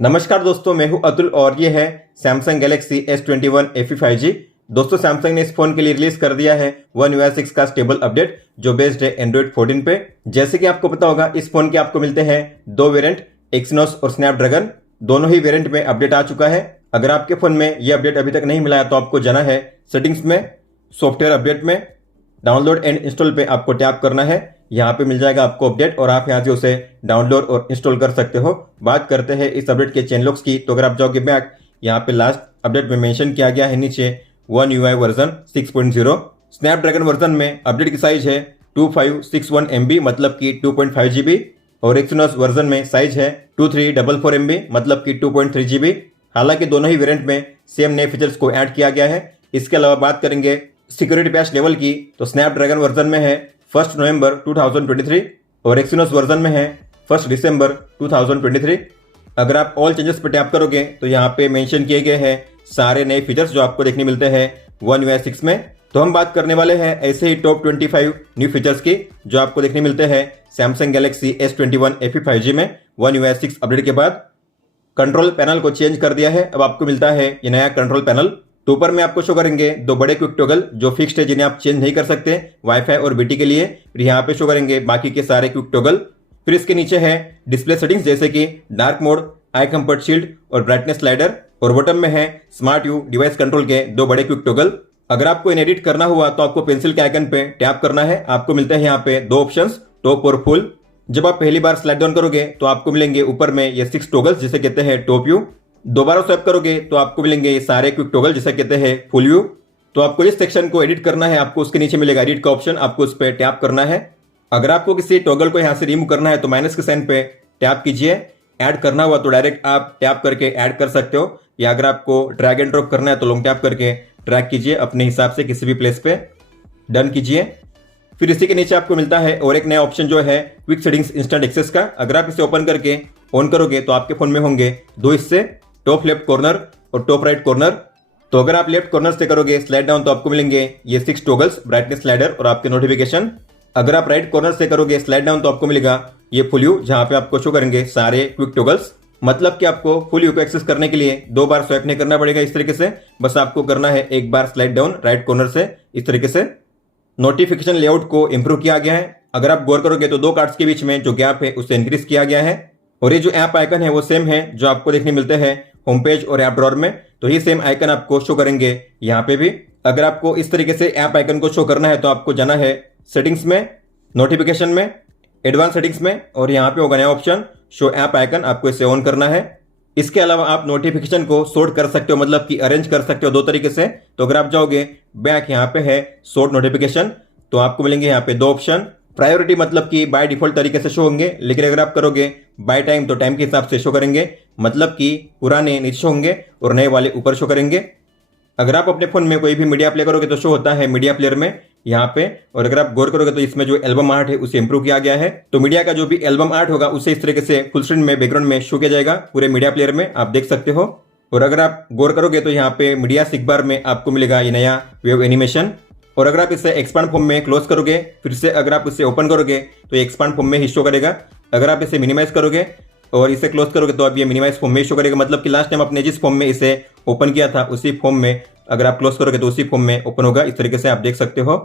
नमस्कार दोस्तों, मैं हूं अतुल और ये है Samsung Galaxy S21 FE 5G। दोस्तों, सैमसंग ने इस फोन के लिए रिलीज कर दिया है One UI 6 का स्टेबल अपडेट जो बेस्ड है एंड्रॉइड 14 पे। जैसे कि आपको पता होगा, इस फोन के आपको मिलते हैं दो वेरिएंट, एक्सिनोस और स्नैपड्रैगन। दोनों ही वेरिएंट में अपडेट आ चुका है। अगर आपके फोन में यह अपडेट अभी तक नहीं मिला है तो आपको जाना है सेटिंग्स में, सॉफ्टवेयर अपडेट में, डाउनलोड एंड इंस्टॉल पे आपको टैप करना है। यहाँ पे मिल जाएगा आपको अपडेट और आप यहाँ से उसे डाउनलोड और इंस्टॉल कर सकते हो। बात करते हैं इस अपडेट के चेंज लॉग्स की, तो अगर आप जाओगे बैक, यहाँ पे लास्ट अपडेट में मेंशन किया गया है नीचे One UI version 6.0। Snapdragon version में अपडेट की साइज है 2561 MB मतलब कि 2.5 GB, और एक्सिनोस वर्जन में साइज है 2344 MB मतलब कि 2.3 GB। हालांकि दोनों ही वेरिएंट में सेम नए फीचर्स को ऐड किया गया है। इसके अलावा बात करेंगे सिक्योरिटी पैच लेवल की, तो स्नैपड्रैगन वर्जन में है 1 नवंबर 2023 और एक्सिनोस वर्जन में है 1 दिसंबर 2023। अगर आप ऑल चेंजेस पर टैप करोगे तो यहाँ पे मेंशन किए गए हैं सारे नए फीचर्स जो आपको देखने मिलते हैं One UI 6 में। तो हम बात करने वाले हैं ऐसे ही टॉप 25 न्यू फीचर्स की जो आपको देखने मिलते हैं Samsung Galaxy S21 FE 5G में One UI 6 अपडेट के बाद। कंट्रोल पैनल को चेंज कर दिया है, अब आपको मिलता है ये नया कंट्रोल पैनल। तो ऊपर में आपको शो करेंगे दो बड़े क्विक टॉगल जो फिक्स्ड है, जिन्हें आप चेंज नहीं कर सकते वाईफाई और बीटी के लिए। फिर यहाँ पे शो करेंगे बाकी के सारे क्विक टॉगल। फिर इसके नीचे है डिस्प्ले सेटिंग्स जैसे कि dark mode, eye comfort shield और ब्राइटनेस स्लाइडर, और बॉटम में है स्मार्ट यू डिवाइस कंट्रोल के दो बड़े क्विक टॉगल। अगर आपको इन एडिट करना हुआ तो आपको पेंसिल के आइकन पे टैप करना है। आपको मिलते हैं यहाँ पे दो ऑप्शन, टॉप और फुल। जब आप पहली बार स्लाइड डाउन करोगे तो आपको मिलेंगे ऊपर में ये 6 टॉगल्स जिसे कहते हैं टॉप व्यू। दोबारा स्वाइप करोगे तो आपको मिलेंगे ये सारे क्विक टॉगल जिसे कहते हैं फुल व्यू। तो आपको इस सेक्शन को एडिट करना है, आपको उसके नीचे मिलेगा एडिट का ऑप्शन, आपको उस पर टैप करना है। अगर आपको किसी टॉगल को यहाँ से रिमूव करना है तो माइनस के साइन पे टैप कीजिए। ऐड करना हुआ तो डायरेक्ट आप टैप करके ऐड कर सकते हो, या अगर आपको ड्रैग एंड ड्रॉप करना है तो लॉन्ग टैप करके ड्रैग कीजिए अपने हिसाब से किसी भी प्लेस पे, डन कीजिए। फिर इसी के नीचे आपको मिलता है और एक नया ऑप्शन जो है क्विक सेटिंग्स इंस्टेंट एक्सेस का। अगर आप इसे ओपन करके ऑन करोगे तो आपके फोन में होंगे दो हिस्से, टॉप लेफ्ट कॉर्नर और टॉप राइट कॉर्नर। तो अगर आप लेफ्ट कॉर्नर से करोगे स्लाइड डाउन तो आपको मिलेंगे ये 6 टॉगल्स, ब्राइटनेस स्लाइडर और आपके नोटिफिकेशन। अगर आप राइट कॉर्नर से करोगे स्लाइड डाउन तो आपको मिलेगा ये फुल व्यू, जहां पे आपको शो करेंगे सारे क्विक टॉगल्स। मतलब कि आपको फुल व्यू को एक्सेस करने के लिए 2 बार स्वाइप नहीं करना पड़ेगा इस तरीके से, बस आपको करना है एक बार स्लाइड डाउन राइट कॉर्नर से इस तरीके से। नोटिफिकेशन लेआउट को इंप्रूव किया गया है। अगर आप गौर करोगे तो 2 कार्ड्स के बीच में जो गैप है उसे इंक्रीज किया गया है, और ये जो ऐप आइकन है वो सेम है जो आपको देखने मिलते हैं होम पेज और ऐप ड्रॉअर में। तो ये सेम आइकन आपको शो करेंगे यहाँ पे भी। अगर आपको इस तरीके से ऐप आइकन को शो करना है तो आपको जाना है सेटिंग्स में, नोटिफिकेशन में, एडवांस सेटिंग्स में, और यहाँ पे होगा नया ऑप्शन शो ऐप आइकन, आपको इसे ऑन करना है। इसके अलावा आप नोटिफिकेशन को सॉर्ट कर सकते हो, मतलब कि अरेंज कर सकते हो 2 तरीके से। तो अगर आप जाओगे बैक, यहाँ पे है सॉर्ट नोटिफिकेशन, तो आपको मिलेंगे यहाँ पे 2 ऑप्शन। प्रायोरिटी मतलब कि बाय डिफॉल्ट तरीके से शो होंगे, लेकिन अगर आप करोगे बाय टाइम तो टाइम के हिसाब से शो करेंगे, मतलब कि पुराने नीचे होंगे और नए वाले ऊपर शो करेंगे। अगर आप अपने फोन में कोई भी मीडिया प्ले करोगे तो शो होता है मीडिया प्लेयर में यहाँ पे, और अगर आप गौर करोगे तो इसमें जो एल्बम आर्ट है उसे इंप्रूव किया गया है। तो मीडिया का जो भी एल्बम आर्ट होगा उसे इस तरीके से फुल स्क्रीन में बैकग्राउंड में शो किया जाएगा पूरे मीडिया प्लेयर में, आप देख सकते हो। और अगर आप गौर करोगे तो यहाँ पे मीडिया सिक बार में आपको मिलेगा ये नया वेव एनिमेशन। और अगर आप इसे एक्सपांड फॉर्म में क्लोज करोगे, फिर से अगर आप इसे ओपन करोगे तो ये एक्सपांड फॉर्म में ही शो करेगा। अगर आप इसे मिनिमाइज करोगे और इसे क्लोज करोगे तो अब ये मिनिमाइज फॉर्म में शो करेगा, मतलब कि लास्ट टाइम आपने जिस फॉर्म में इसे ओपन किया था उसी फॉर्म में अगर आप क्लोज करोगे तो उसी फॉर्म में ओपन होगा। इस तरीके से आप देख सकते हो।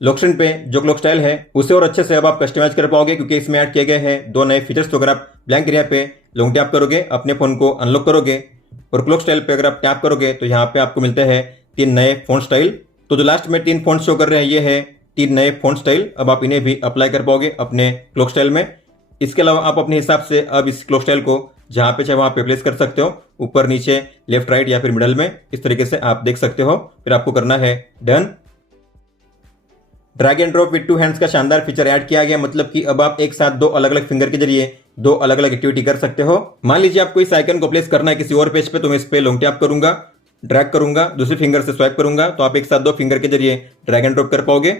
लॉक स्क्रीन पे जो क्लॉक स्टाइल है उसे और अच्छे से अब आप कस्टमाइज कर पाओगे, क्योंकि इसमें ऐड किए गए हैं 2 नए फीचर्स। तो अगर आप ब्लैंक एरिया पे लॉन्ग टैप करोगे, अपने फोन को अनलॉक करोगे, और क्लॉक स्टाइल पे अगर आप टैप करोगे तो यहाँ पे आपको मिलते हैं 3 नए फॉन्ट स्टाइल। तो जो लास्ट में 3 फॉन्ट शो कर रहे हैं ये है 3 नए फॉन्ट स्टाइल। अब आप इन्हें भी अप्लाई कर पाओगे अपने क्लॉक स्टाइल में। इसके अलावा आप अपने हिसाब से अब इस क्लॉक स्टाइल को जहां पे चाहे वहां पे प्लेस कर सकते हो, ऊपर नीचे लेफ्ट राइट या फिर मिडल में, इस तरीके से आप देख सकते हो। फिर आपको करना है done. Drag and drop with 2 hands का शानदार फीचर ऐड किया गया, मतलब कि अब आप एक साथ 2 अलग अलग फिंगर के जरिए 2 अलग अलग एक्टिविटी कर सकते हो। मान लीजिए आपको इस आइकन को प्लेस करना है किसी और पेज पे, तो मैं इस पे लॉन्ग टैप करूंगा, ड्रैग करूंगा, दूसरी फिंगर से स्वाइप करूंगा, तो आप एक साथ 2 फिंगर के जरिए ड्रैग एंड ड्रॉप कर पाओगे।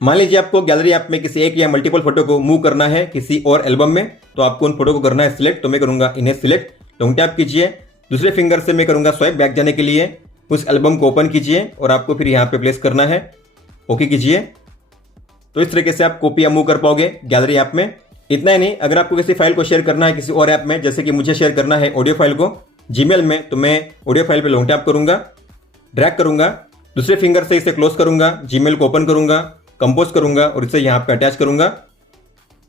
मान लीजिए आपको गैलरी ऐप में किसी एक या मल्टीपल फोटो को मूव करना है किसी और एल्बम में, तो आपको उन फोटो को करना है सिलेक्ट। तो मैं करूंगा इन्हें सिलेक्ट, लॉन्ग टैप कीजिए, दूसरे फिंगर से मैं करूंगा स्वाइप बैक जाने के लिए, उस एल्बम को ओपन कीजिए और आपको फिर यहाँ पे प्लेस करना है, ओके कीजिए। तो इस तरीके से आप कॉपी या मूव कर पाओगे गैलरी ऐप में। इतना ही नहीं, अगर आपको किसी फाइल को शेयर करना है किसी और ऐप में, जैसे कि मुझे शेयर करना है ऑडियो फाइल को जीमेल में, तो मैं ऑडियो फाइल पे लॉन्ग टैप करूंगा, ड्रैग करूंगा, दूसरे फिंगर से इसे क्लोज करूंगा, जीमेल को ओपन करूंगा, कंपोज करूंगा और इसे यहाँ पे अटैच करूंगा।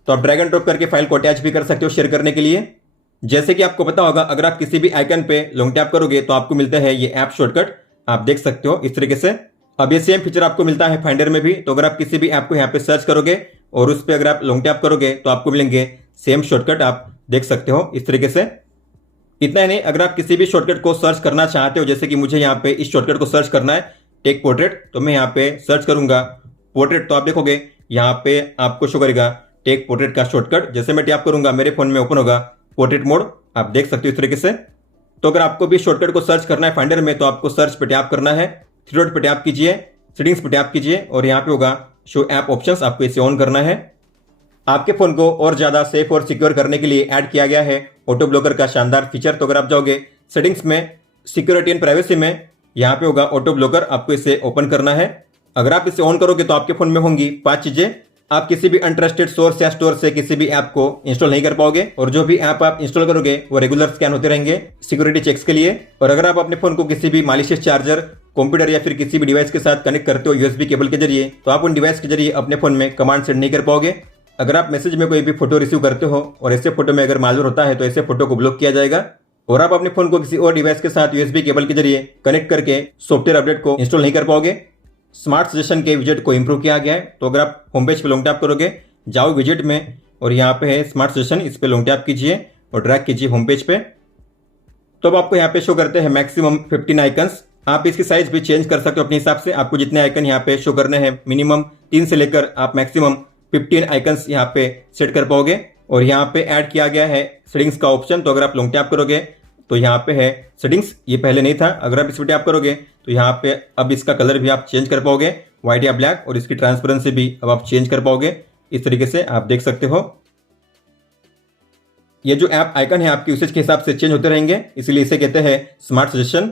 तो आप ड्रैग एंड ड्रॉप करके फाइल को अटैच भी कर सकते हो शेयर करने के लिए। जैसे कि आपको पता होगा, अगर आप किसी भी आइकन पे लॉन्ग टैप करोगे तो आपको मिलता है ये ऐप शॉर्टकट, आप देख सकते हो इस तरीके से। अब ये सेम फीचर आपको मिलता है फाइंडर में भी। तो अगर आप किसी भी ऐप को यहाँ पे सर्च करोगे और उस पर अगर आप लॉन्ग टैप करोगे तो आपको मिलेंगे सेम शॉर्टकट, आप देख सकते हो इस तरीके से। इतना ही नहीं, अगर आप किसी भी शॉर्टकट को सर्च करना चाहते हो, जैसे कि मुझे यहाँ पे इस शॉर्टकट को सर्च करना है टेक पोर्ट्रेट, तो मैं यहाँ पे सर्च करूंगा पोर्ट्रेट, तो आप देखोगे यहाँ पे आपको शो करेगा टेक पोर्ट्रेट का शॉर्टकट। जैसे मैं टैप करूंगा मेरे फोन में ओपन होगा पोर्ट्रेट मोड, आप देख सकते हो इस तरीके से। तो अगर आपको भी शॉर्टकट को सर्च करना है फाइंडर में तो आपको सर्च पे टैप करना है, थ्री डॉट पे टैप कीजिए, सेटिंग्स पे टैप कीजिए और यहाँ पे होगा शो ऐप ऑप्शंस, आपको इसे ऑन करना है। आपके फोन को और ज्यादा सेफ और सिक्योर करने के लिए ऐड किया गया है ऑटो ब्लॉकर का शानदार फीचर। तो अगर आप जाओगे सेटिंग्स में, सिक्योरिटी एंड प्राइवेसी में, यहाँ पे होगा ऑटो ब्लॉकर, आपको इसे ओपन करना है। अगर आप इसे ऑन करोगे तो आपके फोन में होंगी 5 चीजें। आप किसी भी अनट्रस्टेड सोर्स या स्टोर से किसी भी ऐप को इंस्टॉल नहीं कर पाओगे और जो भी ऐप आप इंस्टॉल करोगे वो रेगुलर स्कैन होते रहेंगे सिक्योरिटी चेक्स के लिए। और अगर आप अपने फोन को किसी भी मालिशियस चार्जर, कंप्यूटर या फिर किसी भी डिवाइस के साथ कनेक्ट करते हो यूएसबी केबल के जरिए, तो आप उन डिवाइस के जरिए अपने फोन में कमांड सेंड नहीं कर पाओगे। अगर आप मैसेज में कोई भी फोटो रिसीव करते हो और ऐसे फोटो में अगर मालवेयर होता है तो ऐसे फोटो को ब्लॉक किया जाएगा। और आप अपने फोन को किसी और डिवाइस के साथ यूएसबी केबल के जरिए कनेक्ट करके सॉफ्टवेयर अपडेट को इंस्टॉल नहीं कर पाओगे। स्मार्ट सजेशन के विजेट को इंप्रूव किया गया है। तो अगर आप होम पेज पे लॉन्ग टैप करोगे, जाओ विजेट में और यहाँ पे है स्मार्ट सजेशन, इस पे लॉन्ग टैप कीजिए और ड्रैग कीजिए होम पेज पे। तो अब आपको यहाँ पे शो करते हैं मैक्सिमम 15 आइकन्स। आप इसकी साइज भी चेंज कर सकते हो अपने हिसाब से, आपको जितने आइकन यहाँ पे शो करने हैं, मिनिमम 3 से लेकर आप मैक्सिमम 15 आइकन्स यहाँ पे सेट कर पाओगे। और यहाँ पे ऐड किया गया है सेटिंग्स का ऑप्शन। तो अगर आप लॉन्ग टैप करोगे तो यहाँ पे है सेटिंग्स, ये पहले नहीं था। अगर आप इस पर टैप करोगे तो यहाँ पे अब इसका कलर भी आप चेंज कर पाओगे, व्हाइट या ब्लैक, और इसकी ट्रांसपेरेंसी भी अब आप चेंज कर पाओगे इस तरीके से, आप देख सकते हो। ये जो ऐप आइकन है आपकी यूसेज के हिसाब से चेंज होते रहेंगे, इसलिए इसे कहते हैं स्मार्ट सजेशन।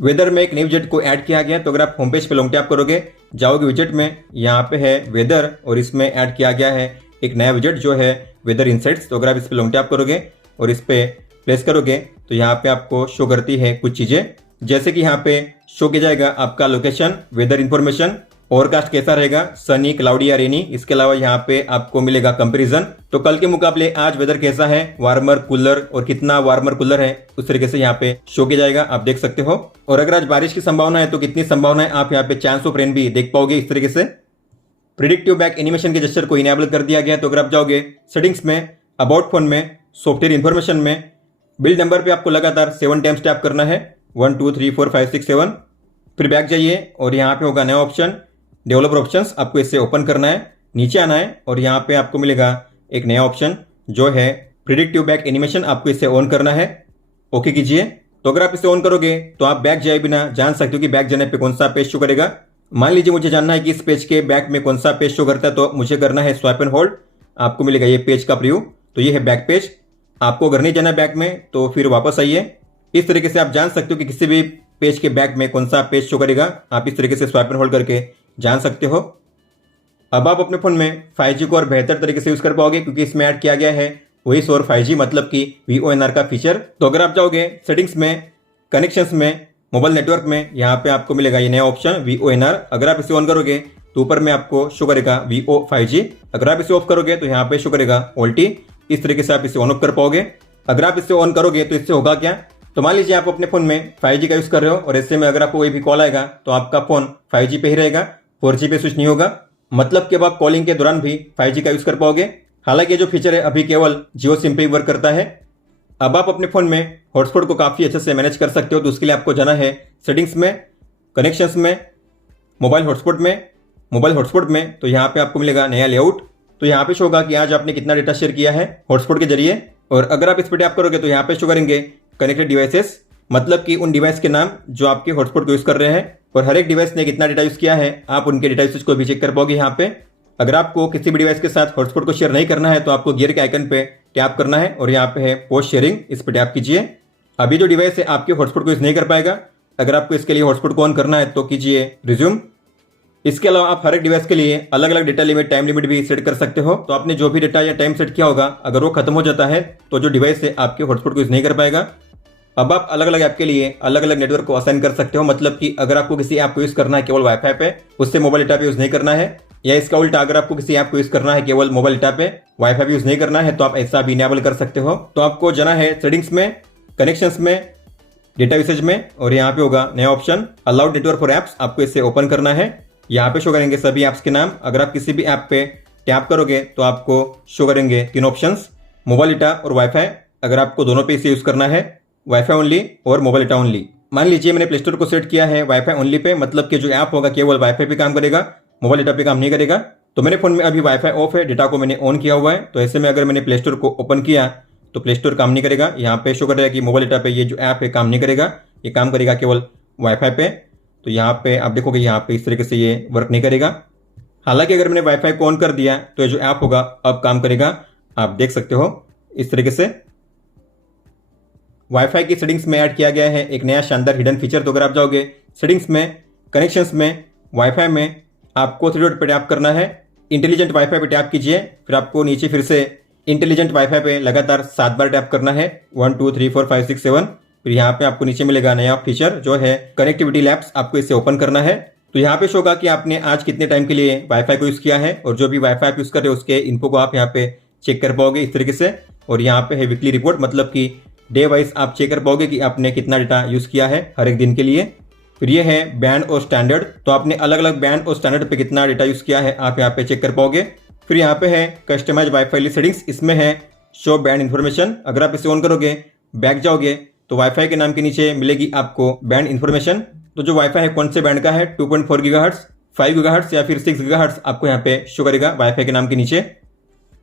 वेदर में एक नई विजेट को ऐड किया गया। तो अगर आप होम पेज पे लॉन्ग टैप करोगे, जाओगे विजेट में, यहाँ पे है वेदर और इसमें ऐड किया गया है एक नया विजेट जो है वेदर इनसाइट्स। तो अगर आप इस पे लॉन्ग टैप करोगे और इस पे प्लेस करोगे तो यहाँ पे आपको शो करती है कुछ चीजें, जैसे कि यहाँ पे शो किया जाएगा आपका लोकेशन, वेदर इंफॉर्मेशन, ओवरकास्ट कैसा रहेगा, सनी, क्लाउडी या रेनी। इसके अलावा यहाँ पे आपको मिलेगा कंपैरिजन, तो कल के मुकाबले आज वेदर कैसा है, वार्मर, कूलर, और कितना वार्मर कूलर है, उस तरीके से यहाँ पे शो किया जाएगा, आप देख सकते हो। और अगर आज बारिश की संभावना है तो कितनी संभावना है, आप यहाँ पे चांस ऑफ रेन भी देख पाओगे इस तरीके से। प्रिडिक्टिव बैक एनिमेशन के जेस्चर को इनेबल कर दिया गया। तो अगर आप जाओगे सेटिंग्स में, अबाउट फोन में, सॉफ्टवेयर इन्फॉर्मेशन में, बिल्ड नंबर पे आपको लगातार 7 टाइम्स टैप करना है, 1 2 3 4 5 6 7। फिर बैक जाइए और यहाँ पे होगा नया ऑप्शन डेवलपर ऑप्शंस, आपको इसे ओपन करना है, नीचे आना है और यहाँ पे आपको मिलेगा एक नया ऑप्शन जो है प्रिडिक्टिव बैक एनिमेशन, आपको इसे ऑन करना है, ओके कीजिए। तो अगर आप इसे ऑन करोगे तो आप बैक जाए बिना जान सकते हो कि बैक जाने पे कौन सा पेज शो करेगा। मान लीजिए मुझे जानना है कि इस पेज के बैक में कौन सा पेज शो करता है, तो मुझे करना है स्वाइप एंड होल्ड, आपको मिलेगा ये पेज का प्रीव्यू। तो ये है बैक पेज। आपको अगर नहीं जाना बैक में तो फिर वापस आइए। इस तरीके से आप जान सकते हो कि किसी भी पेज के बैक में कौन सा पेज शो करेगा, आप इस तरीके से स्वाइप एंड होल्ड करके जान सकते हो। अब आप अपने फोन में 5G को और बेहतर तरीके से यूज कर पाओगे क्योंकि इसमें ऐड किया गया है वॉइस और 5G मतलब कि VoNR का फीचर। तो अगर आप जाओगे सेटिंग्स में, कनेक्शंस में, मोबाइल नेटवर्क में, यहाँ पे आपको मिलेगा ये नया ऑप्शन VoNR। अगर आप इसे ऑन करोगे तो ऊपर में आपको शो करेगा VO 5G। अगर आप इसे ऑफ करोगे तो यहाँ पे शो करेगा OLT। इस तरीके से आप इसे ऑन ऑफ कर पाओगे। अगर आप इसे ऑन करोगे तो इससे होगा क्या, तो मान लीजिए आप अपने फोन में 5G का यूज कर रहे हो और ऐसे में अगर आपको कोई भी कॉल आएगा तो आपका फोन 5G पे ही रहेगा, 4G पे स्विच नहीं होगा, मतलब कि अब आप कॉलिंग के दौरान भी 5G का यूज कर पाओगे। हालांकि ये जो फीचर है अभी केवल जियो सिम पे ही वर्क करता है। अब आप अपने फोन में हॉटस्पॉट को काफी अच्छे से मैनेज कर सकते हो। तो उसके लिए आपको जाना है सेटिंग्स में, कनेक्शंस में, मोबाइल हॉटस्पॉट में, तो यहाँ पे आपको मिलेगा नया लेआउट। तो यहाँ पे शो होगा कि आज आपने कितना डेटा शेयर किया है हॉटस्पॉट के जरिए। और अगर आप इस पर टैप करोगे तो यहाँ पे शो करेंगे कनेक्टेड डिवाइसेस, मतलब कि उन डिवाइस के नाम जो आपके हॉटस्पॉट को यूज कर रहे हैं और हर एक डिवाइस ने कितना डेटा यूज किया है, आप उनके डेटा यूसेज को भी चेक कर पाओगे यहाँ पे। अगर आपको किसी भी डिवाइस के साथ हॉटस्पॉट को शेयर नहीं करना है तो आपको गियर के आइकन पे टैप करना है और यहाँ पे है पोस्ट शेयरिंग, इस पे टैप कीजिए। अभी जो डिवाइस है आपके हॉटस्पॉट को यूज नहीं कर पाएगा। अगर आपको इसके लिए हॉटस्पॉट को ऑन करना है तो कीजिए रिज्यूम, इसके अलावा आप हर एक डिवाइस के लिए अलग अलग डेटा लिमिट, टाइम लिमिट भी सेट कर सकते हो। तो आपने जो भी डेटा या टाइम सेट किया होगा, अगर वो खत्म हो जाता है तो जो डिवाइस है आपके हॉटस्पॉट को यूज नहीं कर पाएगा। अब आप अलग अलग ऐप के लिए अलग अलग नेटवर्क को असाइन कर सकते हो। मतलब कि अगर आपको किसी ऐप को यूज करना है केवल वाईफाई पे, उससे मोबाइल डेटा पे यूज नहीं करना है, या इसका उल्टा अगर आपको किसी ऐप को यूज करना है केवल मोबाइल डेटा पे, वाईफाई पे यूज नहीं करना है, तो आप ऐसा भी इनेबल कर सकते हो। तो आपको जाना है सेटिंग्स में, कनेक्शंस में, डेटा यूसेज में, और यहाँ पे होगा नया option allowed network for apps. आपको इसे ओपन करना है। यहाँ पे शो करेंगे सभी ऐप्स के नाम। अगर आप किसी भी ऐप पे टैप करोगे तो आपको शो करेंगे तीन ऑप्शंस, मोबाइल डेटा और वाईफाई। अगर आपको दोनों पे इसे यूज करना है, वाईफाई ओनली और मोबाइल डेटा ओनली। मान लीजिए मैंने प्ले स्टोर को सेट किया है वाईफाई ओनली पे, मतलब कि जो ऐप होगा केवल वाईफाई पे काम करेगा, मोबाइल डेटा पे काम नहीं करेगा। तो मेरे फोन में अभी वाईफाई ऑफ है, डेटा को मैंने ऑन किया हुआ है। तो ऐसे में अगर मैंने प्ले स्टोर को ओपन किया तो प्ले स्टोर काम नहीं करेगा। यहाँ पे शो करेगा कि मोबाइल डेटा पे ये जो ऐप है काम नहीं करेगा, ये काम करेगा केवल वाईफाई पे। तो यहाँ पे आप देखोगे यहाँ पे इस तरीके से ये वर्क नहीं करेगा। हालांकि अगर मैंने वाईफाई को ऑन कर दिया तो ये जो ऐप होगा अब काम करेगा। आप देख सकते हो इस तरीके से वाईफाई की सेटिंग्स में ऐड किया गया है एक नया शानदार हिडन फीचर। तो अगर आप जाओगे सेटिंग्स में, कनेक्शंस में, वाईफाई में, आपको थ्री डॉट पे टैप करना है, इंटेलिजेंट वाईफाई पे टैप कीजिए, फिर आपको नीचे फिर से इंटेलिजेंट वाईफाई पे लगातार 7 बार टैप करना है, 1 2 3 4 5 6 7। फिर यहाँ पे आपको नीचे मिलेगा नया फीचर जो है कनेक्टिविटी लैब्स। आपको इसे ओपन करना है। तो यहाँ पे शो होगा कि आपने आज कितने टाइम के लिए वाईफाई को यूज किया है, और जो भी वाईफाई आप यूज कर रहे हो उसके इन्फो को आप यहाँ पे चेक कर पाओगे इस तरीके से। और यहाँ पे है वीकली रिपोर्ट, मतलब कि डे वाइज आप चेक कर पाओगे कि आपने कितना डेटा यूज किया है हर एक दिन के लिए। फिर ये है बैंड और स्टैंडर्ड, तो आपने अलग अलग बैंड और स्टैंडर्ड पे कितना डेटा यूज किया है आप यहाँ पे चेक कर पाओगे। फिर यहाँ पे है कस्टमाइज वाईफाई सेटिंग्स, इसमें है शो बैंड इन्फॉर्मेशन। अगर आप इसे ऑन करोगे, बैक जाओगे, तो वाईफाई के नाम के नीचे मिलेगी आपको बैंड इन्फॉर्मेशन। तो जो वाईफाई है कौन से बैंड का है, 2.4 गीगाहर्ट्ज, 5 गीगाहर्ट्ज या फिर 6 गीगाहर्ट्ज, आपको यहाँ पे शो करेगा वाईफाई के नाम के नीचे।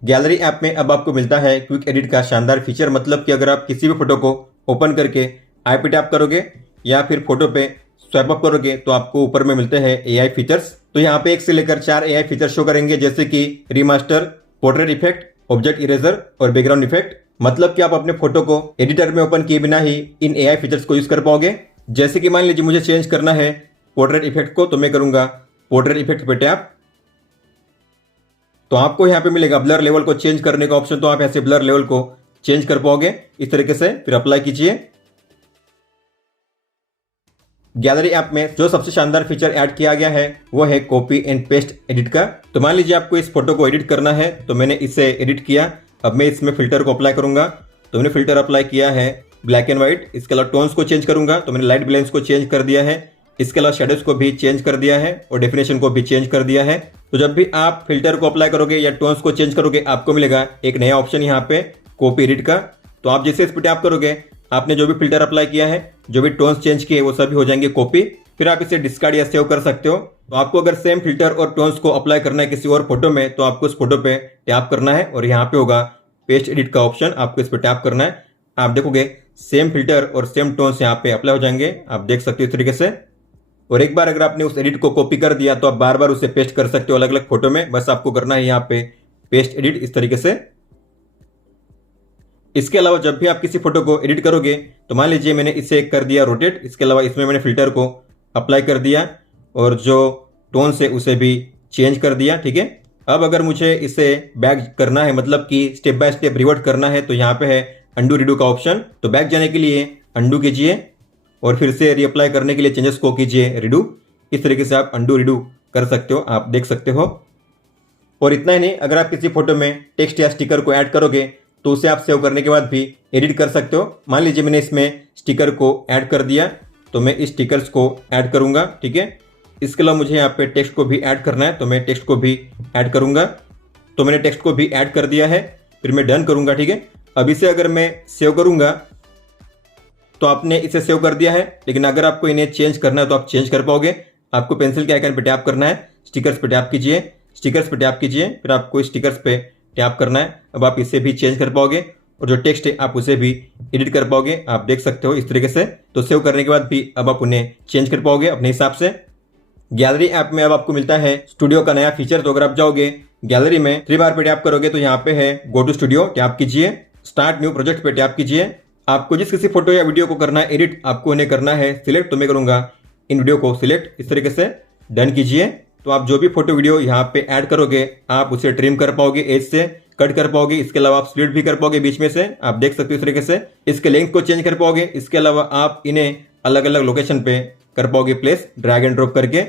गैलरी ऐप में अब आपको मिलता है क्विक एडिट का शानदार फीचर। मतलब कि अगर आप किसी भी फोटो को ओपन करके आई पे टैप करोगे या फिर फोटो पे स्वाइप अप करोगे तो आपको ऊपर में मिलते हैं एआई फीचर्स। तो यहाँ पे 1 से लेकर 4 एआई फीचर शो करेंगे, जैसे कि remaster, portrait effect, object eraser और बैकग्राउंड इफेक्ट। मतलब कि आप अपने फोटो को एडिटर में ओपन किए बिना ही इन एआई फीचर्स को यूज कर पाओगे। जैसे कि मान लीजिए मुझे चेंज करना है पोर्ट्रेट इफेक्ट को, तो मैं करूंगा पोर्ट्रेट इफेक्ट पे टैप। तो आपको यहाँ पे मिलेगा ब्लर लेवल को चेंज करने का ऑप्शन। तो आप ऐसे ब्लर लेवल को चेंज कर पाओगे इस तरीके से। फिर अप्लाई कीजिए। गैलरी ऐप में जो सबसे शानदार फीचर ऐड किया गया है वो है कॉपी एंड पेस्ट एडिट का। तो मान लीजिए आपको इस फोटो को एडिट करना है, तो मैंने इसे एडिट किया। अब मैं इसमें फिल्टर को अप्लाई करूंगा। तो मैंने फिल्टर अप्लाई किया है ब्लैक एंड व्हाइट। इसके अलावा टोन्स को चेंज करूंगा, तो मैंने लाइट बैलेंस को चेंज कर दिया है। इसके अलावा शेडोज को भी चेंज कर दिया है और डेफिनेशन को भी चेंज कर दिया है। तो जब भी आप फिल्टर को अप्लाई करोगे या टोन्स को चेंज करोगे, आपको मिलेगा एक नया ऑप्शन यहाँ पे कॉपी एडिट का। तो आप जैसे इस पर टैप करोगे, आपने जो भी फिल्टर अप्लाई किया है, जो भी टोन्स चेंज किए, वो सभी हो जाएंगे कॉपी। फिर आप इसे डिस्कार्ड या सेव कर सकते हो। तो आपको अगर सेम फिल्टर और टोन्स को अप्लाई करना है किसी और फोटो में, तो आपको उस फोटो पे टैप करना है और यहाँ पे होगा पेस्ट एडिट का ऑप्शन, आपको इस पर टैप करना है। आप देखोगे सेम फिल्टर और सेम टोन्स यहाँ पे अप्लाई हो जाएंगे। आप देख सकते हो इस तरीके से। और एक बार अगर आपने उस एडिट को कॉपी कर दिया तो आप बार बार उसे पेस्ट कर सकते हो अलग अलग फोटो में। बस आपको करना है यहाँ पे पेस्ट एडिट इस तरीके से। इसके अलावा जब भी आप किसी फोटो को एडिट करोगे, तो मान लीजिए मैंने इसे कर दिया रोटेट। इसके अलावा इसमें मैंने फिल्टर को अप्लाई कर दिया और जो टोन है उसे भी चेंज कर दिया। ठीक है। अब अगर मुझे इसे बैक करना है, मतलब कि स्टेप बाय स्टेप रिवर्ट करना है, तो यहाँ पे है अंडू रिडू का ऑप्शन। तो बैक जाने के लिए अंडू कीजिए और फिर से रीअप्लाई करने के लिए चेंजेस को कीजिए रिडू। इस तरीके से आप अंडू रिडू कर सकते हो। आप देख सकते हो। और इतना ही नहीं, अगर आप किसी फोटो में टेक्स्ट या स्टिकर को ऐड करोगे तो उसे आप सेव करने के बाद भी एडिट कर सकते हो। मान लीजिए मैंने इसमें स्टिकर को ऐड कर दिया, तो मैं इस स्टिकर्स को ऐड करूंगा। ठीक है। इसके अलावा मुझे यहाँ पे टेक्स्ट को भी ऐड करना है, तो मैं टेक्स्ट को भी ऐड करूंगा। तो मैंने टेक्स्ट को भी ऐड कर दिया है। फिर मैं डन करूंगा। ठीक है। अब इसे अगर मैं सेव करूंगा तो आपने इसे सेव कर दिया है, लेकिन अगर आपको इन्हें चेंज करना है तो आप चेंज कर पाओगे। आपको पेंसिल के आइकन पे टैप करना है, स्टिकर्स पे टैप कीजिए, स्टिकर्स पे टैप कीजिए, फिर आपको स्टिकर्स पे टैप करना है। अब आप इसे भी चेंज कर पाओगे और जो टेक्स्ट है आप उसे भी एडिट कर पाओगे। आप देख सकते हो इस तरीके से। तो सेव करने के बाद भी अब आप उन्हें चेंज कर पाओगे अपने हिसाब से। गैलरी ऐप में अब आपको मिलता है स्टूडियो का नया फीचर। तो अगर आप जाओगे गैलरी में 3 बार पे टैप करोगे तो यहाँ पे है गो टू स्टूडियो, टैप कीजिए, स्टार्ट न्यू प्रोजेक्ट पे टैप कीजिए। आपको जिस किसी फोटो या वीडियो को करना है एडिट, आपको उन्हें करना है सिलेक्ट। तो मैं करूंगा इन वीडियो को सिलेक्ट। इस तरीके से डन कीजिए। तो आप जो भी फोटो वीडियो यहाँ पे ऐड करोगे आप उसे ट्रिम कर पाओगे, एज से कट कर पाओगे। इसके अलावा आप स्प्लिट भी कर पाओगे बीच में से, आप देख सकते हो इस तरीके से। इसके लेंथ को चेंज कर पाओगे। इसके अलावा आप इन्हें अलग अलग लोकेशन पे कर पाओगे प्लेस, ड्रैग एंड ड्रॉप करके।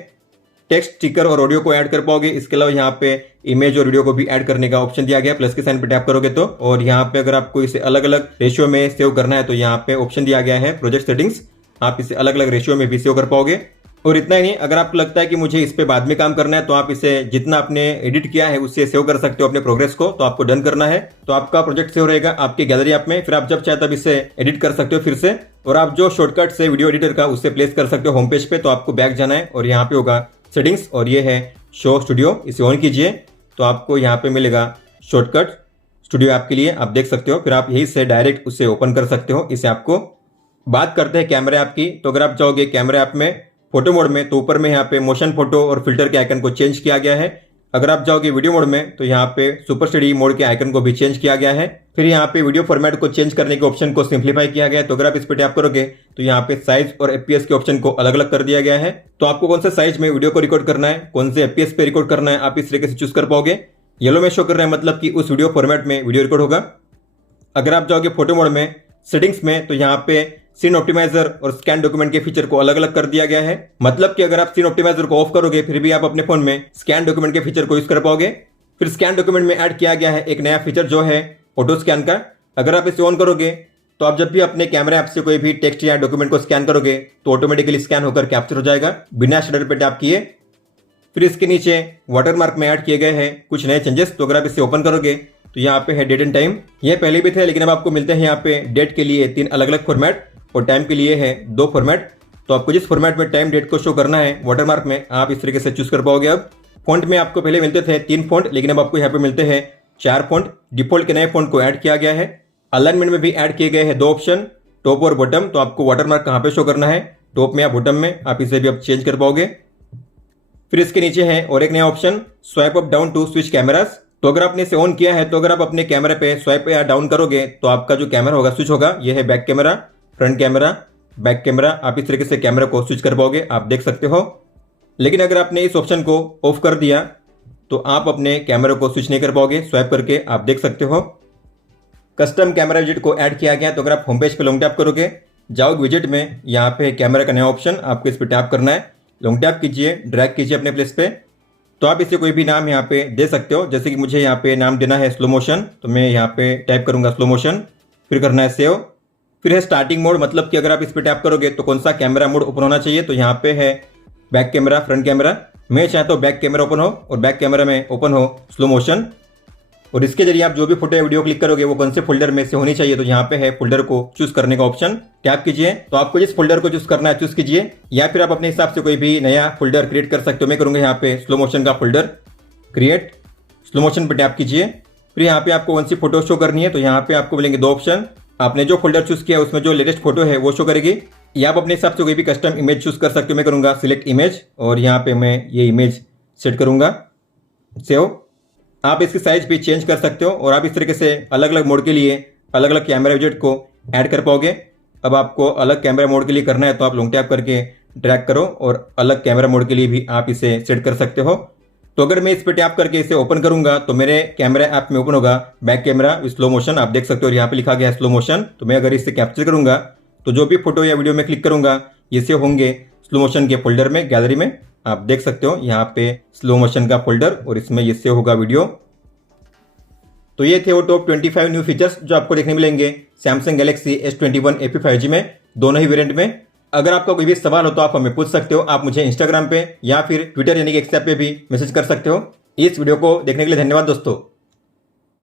टेक्स्ट, स्टिकर और ऑडियो को ऐड कर पाओगे। इसके अलावा यहाँ पे इमेज और वीडियो को भी ऐड करने का ऑप्शन दिया गया, प्लस के साइन पे टैप करोगे तो। और यहाँ पे अगर आपको इसे अलग अलग रेशियो में सेव करना है तो यहाँ पे ऑप्शन दिया गया है प्रोजेक्ट सेटिंग्स, आप इसे अलग अलग रेशियो में भी सेव कर पाओगे। और इतना ही नहीं, अगर आपको लगता है कि मुझे इस पे बाद में काम करना है तो आप इसे जितना आपने एडिट किया है उससे सेव कर सकते हो अपने प्रोग्रेस को। तो आपको डन करना है तो आपका प्रोजेक्ट सेव रहेगा आपकी गैलरी ऐप में। फिर आप जब चाहे तब इसे एडिट कर सकते हो फिर से। और आप जो शॉर्टकट से वीडियो एडिटर का उससे प्लेस कर सकते हो होम पेज पे। तो आपको बैक जाना है और यहाँ पे होगा सेटिंग्स और ये है शो स्टूडियो, इसे ऑन कीजिए तो आपको यहाँ पे मिलेगा शॉर्टकट स्टूडियो ऐप के लिए, आप देख सकते हो। फिर आप यही से डायरेक्ट उसे ओपन कर सकते हो इसे आपको। बात करते हैं कैमरा ऐप की, तो अगर आप जाओगे कैमरा ऐप में फोटो मोड में तो ऊपर में यहाँ पे मोशन फोटो और फिल्टर के आइकन को चेंज किया गया है। अगर आप जाओगे वीडियो मोड में तो यहाँ पे सुपर स्टडी मोड के आइकन को भी चेंज किया गया है। फिर यहाँ पे वीडियो फॉर्मेट को चेंज करने के ऑप्शन को सिंप्लीफाई किया गया है। तो अगर आप इस पे टैप करोगे तो यहाँ पे साइज और एफपीएस के ऑप्शन को अलग अलग कर दिया गया है। तो आपको कौन से साइज में वीडियो को रिकॉर्ड करना है, कौन से एफपीएस पे रिकॉर्ड करना है, आप इस तरीके से चूज कर पाओगे। येलो में शो कर रहा है मतलब कि उस वीडियो फॉर्मेट में वीडियो रिकॉर्ड होगा। अगर आप जाओगे फोटो मोड में सेटिंग्स में तो यहाँ पे सीन ऑप्टिमाइजर और स्कैन डॉक्यूमेंट के फीचर को अलग अलग कर दिया गया है। मतलब कि अगर आप सीन ऑप्टिमाइजर को ऑफ करोगे फिर भी आप अपने फोन में स्कैन डॉक्यूमेंट के फीचर को यूज कर पाओगे। फिर स्कैन डॉक्यूमेंट में ऐड किया गया है एक नया फीचर जो है ऑटो स्कैन का। अगर आप इसे ऑन करोगे तो आप जब भी अपने कैमरा ऐप से कोई भी टेक्स्ट या डॉक्यूमेंट को स्कैन करोगे तो ऑटोमेटिकली स्कैन होकर कैप्चर हो जाएगा बिना शटर पे टैप किए। फिर इसके नीचे वाटरमार्क में ऐड किए गए हैं कुछ नए चेंजेस। तो अगर आप इसे ओपन करोगे तो यहाँ पे है डेट एंड टाइम। ये पहले भी थे लेकिन अब आपको मिलते हैं यहाँ पे डेट के लिए 3 अलग अलग फॉर्मेट और टाइम के लिए है 2 फॉर्मेट। तो आपको जिस फॉर्मेट में टाइम डेट को शो करना है वाटरमार्क में आप इस तरीके से चूज कर पाओगे। अब फॉन्ट में आपको पहले मिलते थे 3 फॉन्ट लेकिन अब आपको यहाँ पे मिलते हैं 4 फॉन्ट। डिफॉल्ट के नए फॉन्ट को ऐड किया गया है। अलाइनमेंट में भी ऐड किए गए हैं 2 ऑप्शन, टॉप और बॉटम। तो आपको वाटरमार्क कहाँ पे शो करना है, टॉप में या बॉटम में, आप इसे भी अब चेंज कर पाओगे। फिर इसके नीचे है और एक नया option swipe up down to switch cameras. तो अगर आपने इसे ऑन किया है तो अगर आप अपने कैमरे पे स्वाइप या डाउन करोगे तो आपका जो कैमरा होगा स्विच होगा। यह है back camera, front camera, back camera. आप इस तरीके से कैमरा को स्विच कर पाओगे, आप देख सकते हो। लेकिन अगर आपने इस ऑप्शन को ऑफ कर दिया तो आप अपने कैमरे को स्विच नहीं कर पाओगे स्वाइप करके, आप देख सकते हो। कस्टम कैमरा विजिट को ऐड किया गया। तो अगर आप होम पेज पे लॉन्ग टैप करोगे, जाओगे विजिट में, यहाँ पे कैमरा का नया ऑप्शन, आपको इस पर टैप करना है। लॉन्ग टैप कीजिए, ड्रैग कीजिए अपने प्लेस पे। तो आप इसे कोई भी नाम यहाँ पे दे सकते हो। जैसे कि मुझे यहाँ पे नाम देना है स्लो मोशन, तो मैं यहाँ पे टाइप करूंगा स्लो मोशन। फिर करना है सेव। फिर है स्टार्टिंग मोड, मतलब कि अगर आप इस पे टैप करोगे तो कौन सा कैमरा मोड ओपन होना चाहिए। तो यहाँ पे है बैक कैमरा, फ्रंट कैमरा। मैं चाहता हूँ बैक कैमरा ओपन हो और बैक कैमरा में ओपन हो स्लो मोशन। और इसके जरिए आप जो भी फोटो या वीडियो क्लिक करोगे वो कौन से फोल्डर में से होनी चाहिए। तो यहाँ पे है फोल्डर को चूज करने का ऑप्शन, टैप कीजिए। तो आपको जिस फोल्डर को चूज करना है चूज कीजिए, या फिर आप अपने हिसाब से कोई भी नया फोल्डर क्रिएट कर सकते हो। मैं करूंगा यहाँ पे स्लो मोशन का फोल्डर क्रिएट। स्लो मोशन पर टैप कीजिए। फिर यहाँ पे आपको कौन सी फोटो शो करनी है। तो यहाँ पे आपको मिलेंगे 2 ऑप्शन। आपने जो फोल्डर चूज किया उसमें जो लेटेस्ट फोटो है वो शो करेगी, या आप अपने हिसाब से कोई भी कस्टम इमेज चूज कर सकते हो। मैं करूंगा सिलेक्ट इमेज और यहाँ पे मैं ये इमेज सेट करूंगा, सेव। आप इसकी साइज भी चेंज कर सकते हो और आप इस तरीके से अलग अलग मोड के लिए अलग अलग कैमरा विजेट को ऐड कर पाओगे। अब आपको अलग कैमरा मोड के लिए करना है तो आप लॉन्ग टैप करके ड्रैग करो और अलग कैमरा मोड के लिए भी आप इसे सेट कर सकते हो। तो अगर मैं इस पर टैप करके इसे ओपन करूंगा तो मेरे कैमरा ऐप में ओपन होगा back camera with slow motion, आप देख सकते हो। और यहाँ पे लिखा गया है स्लो मोशन। तो मैं अगर इसे कैप्चर करूंगा तो जो भी फोटो या वीडियो में क्लिक करूंगा ये से होंगे स्लो मोशन के फोल्डर में, गैलरी में, आप देख सकते हो। यहाँ पे स्लो मोशन का फोल्डर और इसमें ये से होगा वीडियो। तो ये थे वो टॉप 25 न्यू फीचर्स जो आपको देखने मिलेंगे Samsung Galaxy S21 FE 5G में, दोनों ही वेरिएंट में। अगर आपका कोई भी सवाल हो तो आप हमें पूछ सकते हो। आप मुझे इंस्टाग्राम पे या फिर ट्विटर यानी कि एक्स ऐप पे भी मैसेज कर सकते हो। इस वीडियो को देखने के लिए धन्यवाद दोस्तों।